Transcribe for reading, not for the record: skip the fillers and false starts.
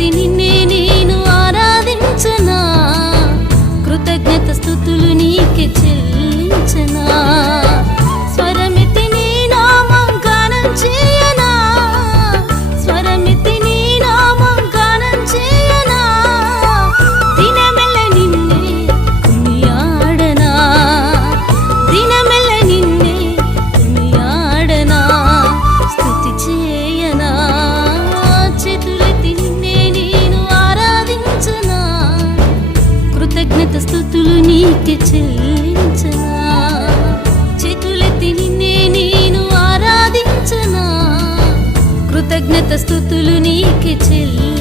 చేతులెత్తి నిన్నే నేను ఆరాధించనా, కృతజ్ఞత స్తుతులు నీకే చెల్లించనా. స్వరమెత్తి నీ నామం గానం చేయనా, స్వరమెత్తి నీ నామం గానం చేయనా. దినమెల్ల నిన్నే కొనియాడనా, దినమెల్ల నిన్నే కొనియాడనా. స్తుతి చేయనా, చేతులెత్తి నిన్నే నేను ఆరాధించనా, కృతజ్ఞత స్తుతులు నీకే చెల్లించనా. చేతులెత్తి నిన్నే నేను ఆరాధించనా, కృతజ్ఞత స్తుతులు నీకే చెల్లించనా.